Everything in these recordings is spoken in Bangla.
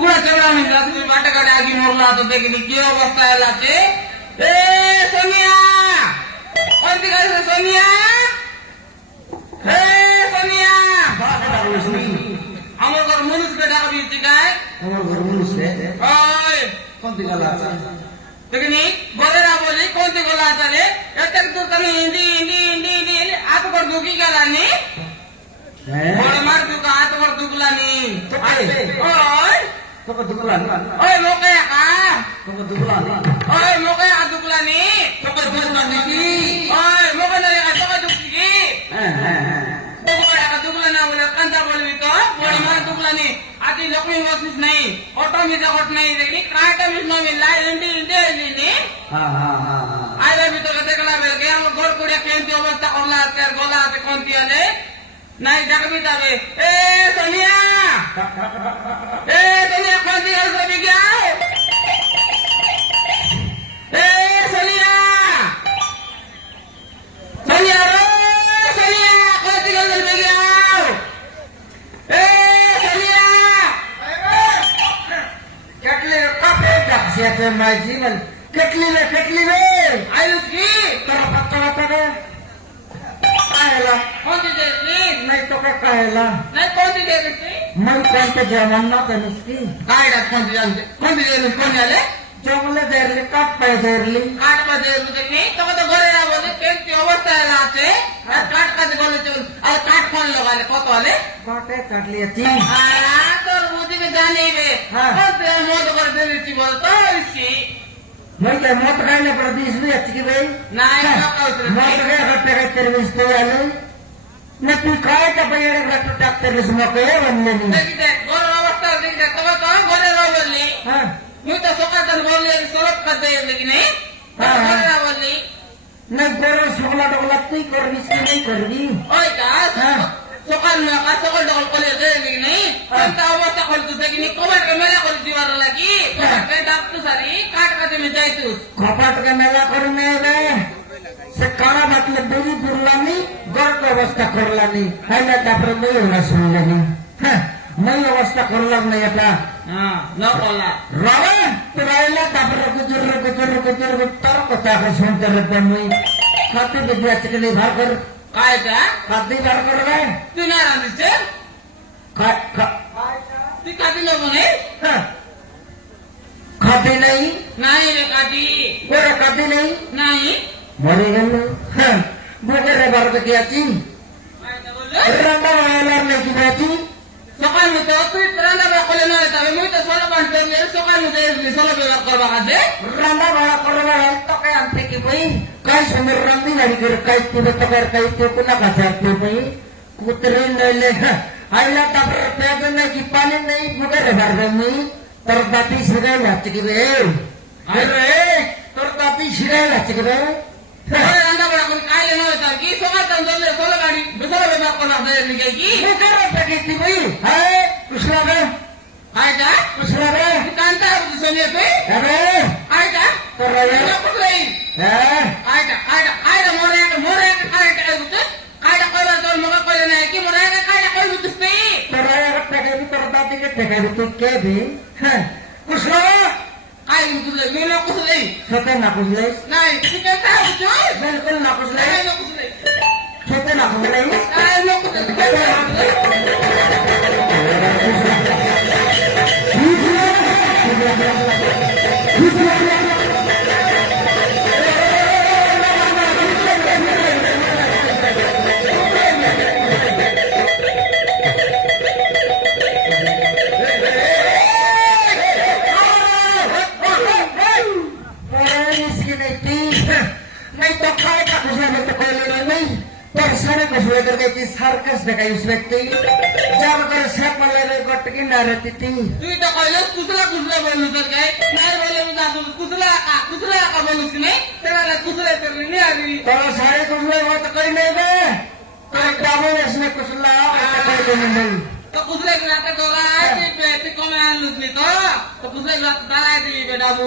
টুকরা চড়া আমি তুমি বাটা কাটে আগে মরলা তো দেখিনি কি অবস্থা এলাছে এ সোনিয়া কোন দিকে আছে সোনিয়া হে সোনিয়া আমার ঘর মানুষকে ডাকবি ঠিকায় আমার ঘর মানুষে ওই কোন দিকে আছে দেখিনি বলে না বলি কোন দিকে গলা আছে এত দূর তুমি হিন্দি হিন্দি হিন্দি হিন্দি আত করে ঢুকি গেলানি হ্যাঁ বড় মার দুকা আত করে ঢুকলানি ওই তোকে দুগলান ওই লোকে একা তোকে দুগলান ওই লোকে আদুকলানি তোকে দুকলানি কি ওই লোকে না একা তোকে দুকি হ্যাঁ হ্যাঁ তোকে একা দুকলানা বলে কান্তা বলবি তো বড় মার দুকলানি আতি লক্ষ্মী বসিস নাই অটো মিটা কট নাই দেখি কাটা মিস ন মিলাই ইন্ডি ইন্ডি ইন্ডি হ্যাঁ হ্যাঁ হ্যাঁ আইলা ভিতরে দেখলা বেলকে আমার ঘর করে কেন্তি অবস্থা করলা তার গলা আছে কোনটি আলে নাই ডাকবি তবে এ সোনিয়া এ সোনিয়া কোনটি আছে বিগাও এ সোনিয়া সোনিয়া রে সোনিয়া কোনটি আছে বিগাও এ সোনিয়া કેટલી કાપે છે તે માય જીવન કેટલી રે আইলুস কি તારા પત્તા પત્તા કાહેલા কোনটি দেখলি નહીં તો કે કાહેલા নাই কোনটি দেখলি મન કોંતે જમન ના તનસ્કી কাইডা কোনটি জানতে কোনটি দেখলি কোন আলে জঙ্গলে দেরলি কাট পায় দেরলি কাট বাজে দেখি তোকে তো ঘরে না বলে কেমতি অবস্থা এলা আছে আর কাট কাটে গলে চল আর কাট ফোন লাগালে কত আলে কাটে কাটলি আছি তোর বুঝিকে জানি রে হ্যাঁ। কত মত করে দিয়েছি বল তো ইসি মই তে মত খাইলে পর দিস নি আছি কি ভাই নাই না কাউতে মত কে গটে কে তেরবিস তো আলে না তুই খায় তা বাইরে গটে টাক তেরবিস মকে বললে নি দেখি দেখ ঘর অবস্থা দেখি দেখ তোকে তো ঘরে না বললি হ্যাঁ মুই তো সকাল তখন বললি সরব করতে দেখি নেই হ্যাঁ, ঘরে হ্যাঁ। না বললি না গরো সকলা ডগলা তুই করবিস কি নাই করবি ওই কাজ হ্যাঁ। সকাল না কাজ সকাল তখন করে দেখি নেই কোনটা অবস্থা করতে দেখি নি কবার কে মেলা করে দিবার লাগি কবার কে ডাক্তার সারি কাট কাটে মে যাইতু কপাট কে মেলা করনে রে সে কারা বাতলে বুড়ি বুড়লানি গর্ত অবস্থা করলানি হাইলা তারপরে মই ওলা শুনলানি হ্যাঁ মই অবস্থা করলাম না এটা হ্যাঁ না বলা রবে তোরাইলা তারপরে গুজর তোর কথা কে শুনতে রে মই খাতে দেখি আজকে নেই ভার কর কায়টা খাতে ভার করবে তুই না রাঁধিছে তুই কাটি নেবো নে খাতে নেই নাই রে কাটি ওরা খাতে নেই নাই মরে গেল হ্যাঁ বুকের বার দেখি আছি কায়টা বললো রান্না বাড়ালার নাকি আছি সকাল মতো তুই রান্না বাড়া করলে না তবে মুই তো সলো বানতে সকাল মতো সলো ব্যবহার করবা কাজে রান্না বাড়া করবে তোকে আনতে কি বই কাই সুন্দর রান্দি নাড়ি করে কাইতে তোকে কাইতে কোনা কাছে আসতে বই কুতরে নইলে আইলা তারপরে পেঁয়াজ নাকি পানি নেই বুকের বাড়বে মুই তোর দাঁতি সিরাই লাগছে কি রে আরে তোর দাঁতি সিরাই লাগছে কি রে রান্না বাড়া করে খাইলে না তার কি সকাল তখন ধরলে সলো গাড়ি সলো ব্যবহার করা যায় নাকি কি বুকের প্যাকেট বই হ্যাঁ কুসলা রে কায়টা কুসলা রে তুই কান্তা শুনে তুই আরে কায়টা তোর না কুলাই হ্যাঁ কায়টা মোরে কায়টা বুঝছিস কায়টা কইবা তোর মগা কইলে না কি মোরে কায়টা কই বুঝছিস তুই তোরা একটা টাকা তোর দাদিকে টাকা তুই কে দি হ্যাঁ কুসলা কাই বুঝলে মেলা কুলাই সাথে না বুঝলে নাই তুই কান্তা বুঝছিস बिल्कुल ना बुझले নাই না কুলাই साथे ना बुझले নাই না কুলাই नहीं तो खाए का बुझले में तो कोई लेना नहीं पर सारे बुझले करके की सर्कस दिखाई उस व्यक्ति जब कर सेप ले रे गट की ना रहती थी তুই তো কইলে কুতলা কুতলা বললু তোর গায় নাই বলে না কুতলা কা বলছিস নে তেরা কুতলা তের নি আবি तो सारे बुझले वो तो कोई नहीं बे तो डाबो इसमें कुछ ला कोई लेना नहीं তো কুতলা রাতে তোরা আইতি তুই কমে আনলুস নি তো কুতলা রাতে দাঁড়াই দিবি বেডাবু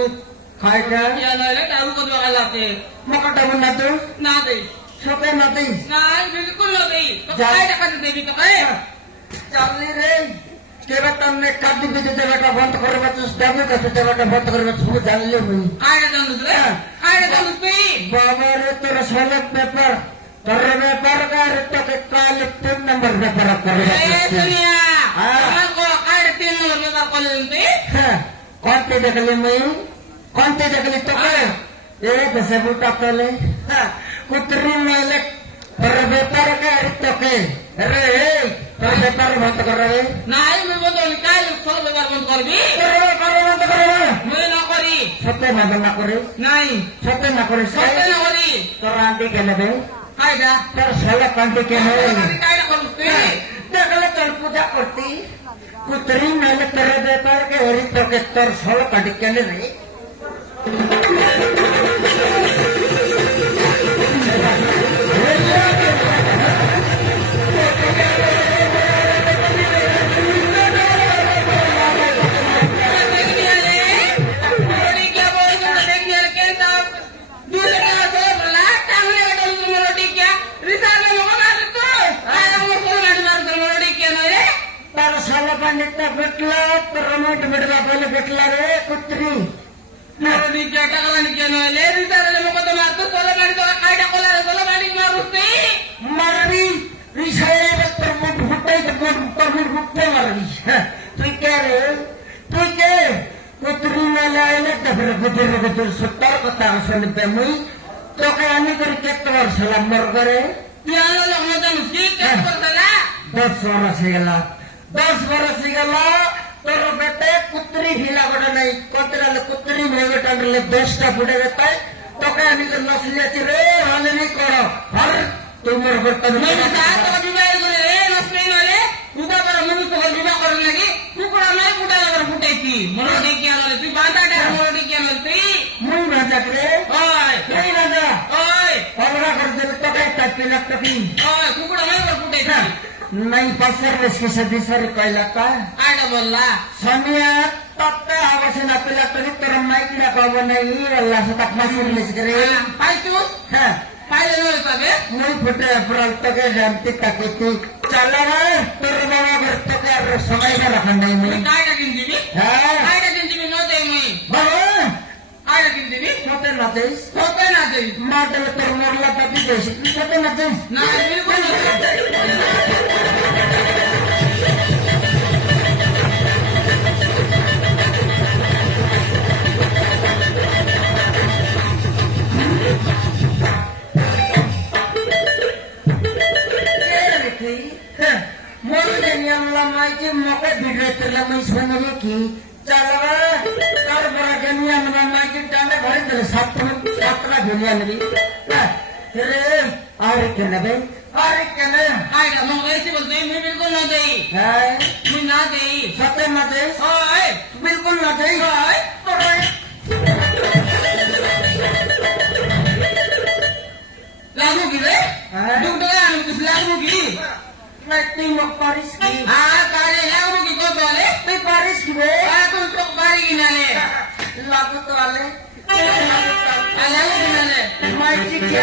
खाए का ইয়া নইলে কারু কত লাগাতে मका डाबो ना तो না দেই साथे ना दी নাই বিলকুল না দেই তো কাই টাকা দেবি তো কাই चलनी रे কেবা তামনে কাটি বিদে দেবাটা বন্ধ করবা তো দাবি কাছে দেবাটা বন্ধ করবা তুমি জানলে মুই কাইটা জানুস রে কাইটা জানুস তুই বাবা রে তোর সলক পেপার তোর ব্যাপার কার তোকে কাল 3 নম্বর ব্যাপার করে এ সোনিয়া আমার কো কাইটা 3 নম্বর ব্যাপার করলেন তুই হ্যাঁ কোনতে দেখলি মুই কোনতে দেখলি তোকে এ দেশে বুটা পেলে হ্যাঁ কুতরি নাইলে তোর ব্যাপার কার তোকে রে তোর ব্যাপার বন্ধ করে নাই মুই বদল কাল সব ব্যাপার বন্ধ করবি তোর ব্যাপার বন্ধ করে মুই না করি সত্যি না করে নাই সত্যি না করে সত্য না করি তোর আন্টি কেনে বে কাইটা তোর শালা কান্টি কেনে কাইটা করবি তুই দেখলে তোর পূজা করতি কুতরি নাইলে তোর ব্যাপার কে হরি তোকে তোর শালা কান্টি কেনে রে तार साला पंडित भेटला तर रमट भेटला पहिले भेटला रे कुत्री मारवी रिसायला तर मुठ फुटाय तर मुठ मारवी तुई क्या रे तुई के कुत्री मला आले तर कुत्री सुत्तार कथा असले पे मुई तो काय आम्ही करी केत वर्षाला मर करे 10 वर्ष गेला 10 वर्ष गेला তোর বেটে কুত্রি হিলা গোটা নাই কতরালে কুত্রি মেয়ে টানলে 10টা ফুটে যেতাই তোকে আমি তো নসলিয়াছি রে হলে নি করো হর তোমার বর্তমান মুই রাজা রে মুই রাজা অবরা করতে তোকে টাকি লাগতে নাই পাশের রেসকে সাথে সর কইলা কা সোনিয়া তত্তে আবসে না পেলা তো তোর মাইকিরা কব নাই আল্লাহ সাথে পাশের রেস করে হ্যাঁ মুই ফুটে অপরাল তোকে জানতে তাকে চলে না তোর বাবা ঘর তোকে আর সময় না রাখা নাই মুই হ্যাঁ বাবা সতে না দেইস মাটলে তোর মরলা তাপি দেইস সতে না দেইস মরলে নিয়মলা মাইকে মকে ভিড়ে তোলা মই শুনে কি চালা তারপর নিয়ে আমরা মাইকে টানে ভরে দিলে 7টা ভিড়িয়া নেবি রে আর কেন বে আর কেন হ্যাঁ সতে না দে বিলকুল না দে লাগু কি রে লাগু কি তুই মোক পারিস কি লাগু কি কত আলে তুই পারিস কি রে তুই তো পারি কিনালে লাগু তো আলে লাগু কিনালে মাইকে কি